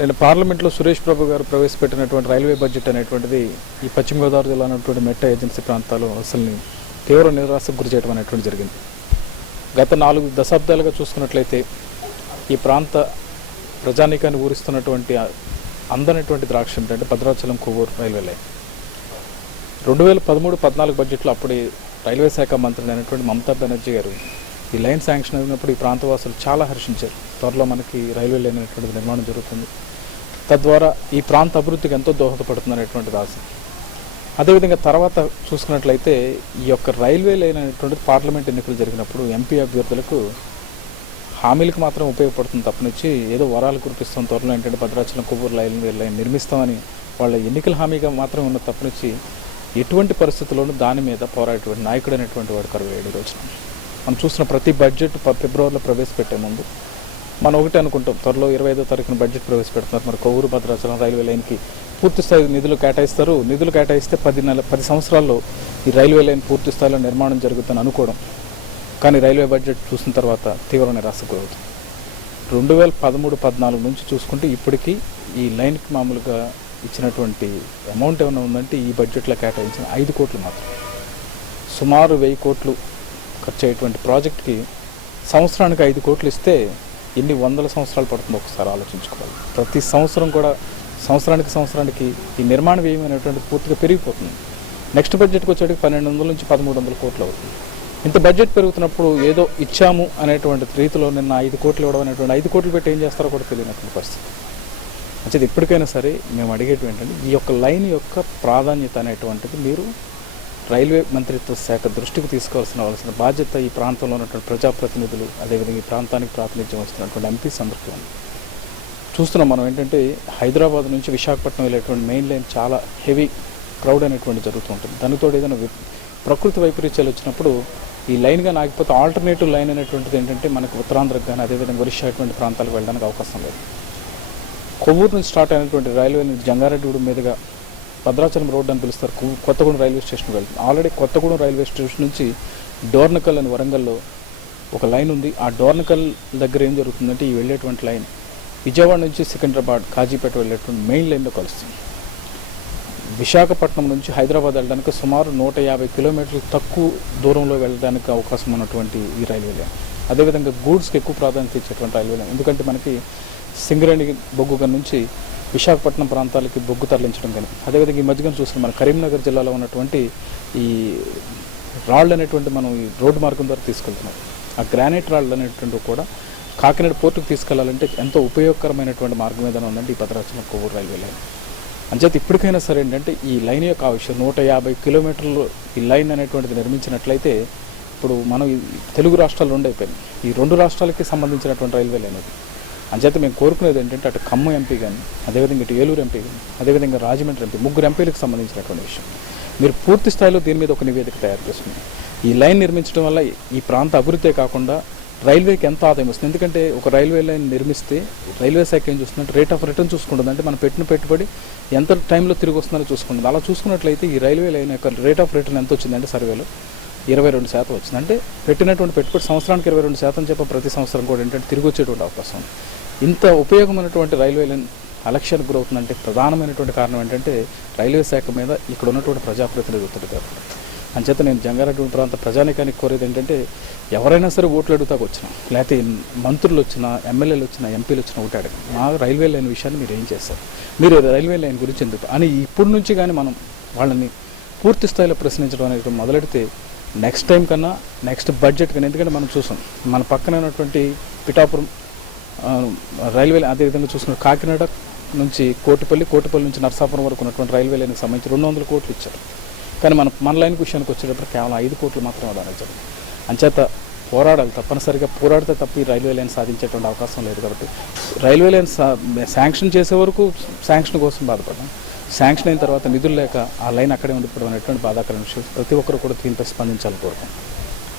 నేను పార్లమెంట్లో సురేష్ ప్రభు గారు ప్రవేశపెట్టినటువంటి రైల్వే బడ్జెట్ అనేటువంటిది ఈ పశ్చిమ గోదావరి జిల్లా ఉన్నటువంటి మెట్ట ఏజెన్సీ ప్రాంతాలు అసలు తీవ్ర నిరాశకు గురి చేయడం అనేటువంటి జరిగింది. గత 4 దశాబ్దాలుగా చూసుకున్నట్లయితే ఈ ప్రాంత ప్రజానీకాన్ని ఊరిస్తున్నటువంటి అందనటువంటి ద్రాక్ష ఏంటంటే భద్రాచలం కొవ్వూరు రైల్వే లైన్. 2013-14 బడ్జెట్లో అప్పుడు రైల్వే శాఖ మంత్రి అయినటువంటి మమతా బెనర్జీ గారు ఈ లైన్ శాంక్షన్ అయినప్పుడు ఈ ప్రాంతవాసులు చాలా హర్షించారు. త్వరలో మనకి రైల్వే లైన్ అనేటువంటి నిర్మాణం జరుగుతుంది, తద్వారా ఈ ప్రాంత అభివృద్ధికి ఎంతో దోహదపడుతుంది అనేటువంటిది ఆశ. అదేవిధంగా తర్వాత చూసుకున్నట్లయితే ఈ యొక్క రైల్వే లైన్ అనేటువంటిది పార్లమెంట్ ఎన్నికలు జరిగినప్పుడు ఎంపీ అభ్యర్థులకు హామీలకు మాత్రం ఉపయోగపడుతుంది తప్పనిచ్చి ఏదో వరాలు కురిపిస్తాం, త్వరలో ఏంటంటే భద్రాచలం కొవ్వూరు లైన్ నిర్మిస్తామని వాళ్ళ ఎన్నికల హామీగా మాత్రం ఉన్న తప్పనిచ్చి ఎటువంటి పరిస్థితుల్లోనూ దాని మీద పోరాడేటువంటి నాయకుడు అనేటువంటి వాడు కరువయ్యాడు. రోజున మనం చూసిన ప్రతి బడ్జెట్ ఫిబ్రవరిలో ప్రవేశపెట్టే ముందు మనం ఒకటి అనుకుంటాం, త్వరలో 25వ తారీఖున బడ్జెట్ ప్రవేశపెడుతున్నారు, మరి కొవ్వూరు భద్రాచలం రైల్వే లైన్కి పూర్తి స్థాయి నిధులు కేటాయిస్తారు. నిధులు కేటాయిస్తే 10 సంవత్సరాల్లో ఈ రైల్వే లైన్ పూర్తి స్థాయిలో నిర్మాణం జరుగుతుందని అనుకోవడం. కానీ రైల్వే బడ్జెట్ చూసిన తర్వాత తీవ్ర నిరాశకు గురవుతుంది. 2013-14 నుంచి చూసుకుంటే ఇప్పటికీ ఈ లైన్కి మామూలుగా ఇచ్చినటువంటి అమౌంట్ ఏమైనా ఉందంటే ఈ బడ్జెట్లో కేటాయించిన 5 కోట్లు మాత్రం. సుమారు 1000 కోట్లు ఖర్చు అయ్యేటువంటి ప్రాజెక్ట్కి సంవత్సరానికి 5 కోట్లు ఇస్తే ఎన్ని వందల సంవత్సరాలు పడుతుందో ఒకసారి ఆలోచించుకోవాలి. ప్రతి సంవత్సరం కూడా సంవత్సరానికి ఈ నిర్మాణ వ్యయం అనేటువంటి పూర్తిగా పెరిగిపోతుంది. నెక్స్ట్ బడ్జెట్కి వచ్చేటికి 1200 నుంచి 1300 కోట్లు అవుతుంది. ఇంత బడ్జెట్ పెరుగుతున్నప్పుడు ఏదో ఇచ్చాము అనేటువంటి రీతిలో నిన్న 5 కోట్లు ఇవ్వడం అనేటువంటి 5 కోట్లు పెట్టి ఏం చేస్తారో కూడా తెలియనటువంటి పరిస్థితి. అంటే ఇప్పటికైనా సరే మేము అడిగేది ఏంటంటే ఈ యొక్క లైన్ యొక్క ప్రాధాన్యత అనేటువంటిది మీరు రైల్వే మంత్రిత్వ శాఖ దృష్టికి తీసుకోవాల్సిన బాధ్యత ఈ ప్రాంతంలో ఉన్నటువంటి ప్రజాప్రతినిధులు, అదేవిధంగా ఈ ప్రాంతానికి ప్రాతినిధ్యం వస్తున్నటువంటి ఎంపీస్ అందరికీ ఉంది. చూస్తున్నాం మనం ఏంటంటే హైదరాబాద్ నుంచి విశాఖపట్నం వెళ్ళేటువంటి మెయిన్ లైన్ చాలా హెవీ క్రౌడ్ అనేటువంటి జరుగుతూ ఉంటుంది. దానితో ఏదైనా ప్రకృతి వైపరీత్యాలు వచ్చినప్పుడు ఈ లైన్గా ఆగిపోతే ఆల్టర్నేటివ్ లైన్ అనేటువంటిది ఏంటంటే మనకు ఉత్తరాంధ్రకు కానీ అదేవిధంగా ఒరిస్సా అటువంటి ప్రాంతాలకు వెళ్ళడానికి అవకాశం లేదు. కొవ్వూరు నుంచి స్టార్ట్ అయినటువంటి రైల్వే జంగారెడ్డిగూడెం మీదుగా భద్రాచలం రోడ్ అని పిలుస్తారు, కొత్తగూడెం రైల్వే స్టేషన్కి వెళ్తుంది. ఆల్రెడీ కొత్తగూడెం రైల్వే స్టేషన్ నుంచి డోర్నకల్ అని వరంగల్లో ఒక లైన్ ఉంది. ఆ డోర్నకల్ దగ్గర ఏం జరుగుతుందంటే ఈ వెళ్ళేటువంటి లైన్ విజయవాడ నుంచి సికింద్రాబాద్ కాజీపేట వెళ్ళేటువంటి మెయిన్ లైన్లో కలుస్తుంది. విశాఖపట్నం నుంచి హైదరాబాద్ వెళ్ళడానికి సుమారు 150 కిలోమీటర్లు తక్కువ దూరంలో వెళ్ళడానికి అవకాశం ఉన్నటువంటి ఈ రైల్వే లైన్. అదేవిధంగా గూడ్స్కి ఎక్కువ ప్రాధాన్యత ఇచ్చేటువంటి రైల్వే లైన్. ఎందుకంటే మనకి సింగరేణి బొగ్గు గని నుంచి విశాఖపట్నం ప్రాంతాలకి బొగ్గు తరలించడం కానీ, అదేవిధంగా ఈ మధ్యగా చూసిన మన కరీంనగర్ జిల్లాలో ఉన్నటువంటి ఈ రాళ్ళు అనేటువంటి మనం ఈ రోడ్డు మార్గం ద్వారా తీసుకెళ్తున్నాం. ఆ గ్రానైట్ రాళ్ళు అనేటువంటివి కూడా కాకినాడ పోర్టుకు తీసుకెళ్లాలంటే ఎంతో ఉపయోగకరమైనటువంటి మార్గం ఏదైనా ఉందంటే ఈ భద్రాచలం కొవ్వూరు రైల్వే లైన్. అంచేత ఇప్పటికైనా సరే ఏంటంటే ఈ లైన్ యొక్క ఆవిష్యం 150 కిలోమీటర్లు ఈ లైన్ అనేటువంటిది నిర్మించినట్లయితే ఇప్పుడు మనం తెలుగు రాష్ట్రాలు 2 అయిపోయినాయి. ఈ 2 రాష్ట్రాలకి సంబంధించినటువంటి రైల్వే లైన్ అది. అంచేత మేము కోరుకునేది ఏంటంటే అటు ఖమ్మం ఎంపీ కానీ, అదేవిధంగా ఇటు ఏలూరు ఎంపీ కానీ, అదేవిధంగా రాజమండ్రి ఎంపీ, 3 ఎంపీలకు సంబంధించినటువంటి విషయం మీరు పూర్తి స్థాయిలో దీని మీద ఒక నివేదిక తయారు చేసుకుని ఈ లైన్ నిర్మించడం వల్ల ఈ ప్రాంత అభివృద్ధే కాకుండా రైల్వేకి ఎంత ఆదాయం వస్తుంది. ఎందుకంటే ఒక రైల్వే లైన్ నిర్మిస్తే రైల్వే శాఖ ఏం చూస్తుందంటే రేట్ ఆఫ్ రిటర్న్ చూసుకుంటుంది. అంటే మనం పెట్టిన పెట్టుబడి ఎంత టైంలో తిరిగి వస్తుందని చూసుకుంటుంది. అలా చూసుకున్నట్లయితే ఈ రైల్వే లైన్ యొక్క రేట్ ఆఫ్ రిటర్న్ ఎంత వచ్చిందంటే సర్వేలో 22% వచ్చింది. అంటే పెట్టినటువంటి పెట్టుబడి సంవత్సరానికి 22% చెప్ప ప్రతి సంవత్సరం కూడా ఏంటంటే తిరిగి వచ్చేటువంటి అవకాశం ఉంది. ఇంత ఉపయోగమైనటువంటి రైల్వే లైన్ అలక్ష్యానికి గురవుతుందంటే ప్రధానమైనటువంటి కారణం ఏంటంటే రైల్వే శాఖ మీద ఇక్కడ ఉన్నటువంటి ప్రజాప్రతినిధి ఒత్తిడి కాబట్టి. అంచేత నేను జంగారెడ్డి ప్రాంత ప్రజానికానికి కోరేది ఏంటంటే ఎవరైనా సరే ఓట్లు అడుగుతాకు వచ్చినా, లేకపోతే మంత్రులు వచ్చినా, ఎమ్మెల్యేలు వచ్చినా, ఎంపీలు వచ్చినా ఒకటి అడగండి, మా రైల్వే లైన్ విషయాన్ని మీరు ఏం చేస్తారు, మీరు రైల్వే లైన్ గురించి ఎందుకు అని ఇప్పటి నుంచి కానీ మనం వాళ్ళని పూర్తి స్థాయిలో ప్రశ్నించడం అనేది మొదలెడితే నెక్స్ట్ టైం కన్నా నెక్స్ట్ బడ్జెట్ కానీ, ఎందుకంటే మనం చూసాం మన పక్కన ఉన్నటువంటి పిఠాపురం రైల్వే, అదేవిధంగా చూసుకున్న కాకినాడ నుంచి కోటిపల్లి నుంచి నర్సాపురం వరకు ఉన్నటువంటి రైల్వే లైన్కి సంబంధించి 200 కోట్లు ఇచ్చారు. కానీ మన లైన్ విషయానికి వచ్చేటప్పుడు కేవలం 5 కోట్లు మాత్రమే దానిచ్చారు. అంచేత పోరాడాలి, తప్పనిసరిగా పోరాడితే తప్ప ఈ రైల్వే లైన్ సాధించేటువంటి అవకాశం లేదు. కాబట్టి రైల్వే లైన్ శాంక్షన్ చేసే వరకు శాంక్షన్ కోసం బాధపడ్డాం, శాంక్షన్ అయిన తర్వాత నిధులు లేక ఆ లైన్ అక్కడే ఉండిపోవడం అనేటువంటి బాధాకరమైన విషయం. ప్రతి ఒక్కరు కూడా దీనిపై స్పందించాలని కోరుకుంటున్నాం.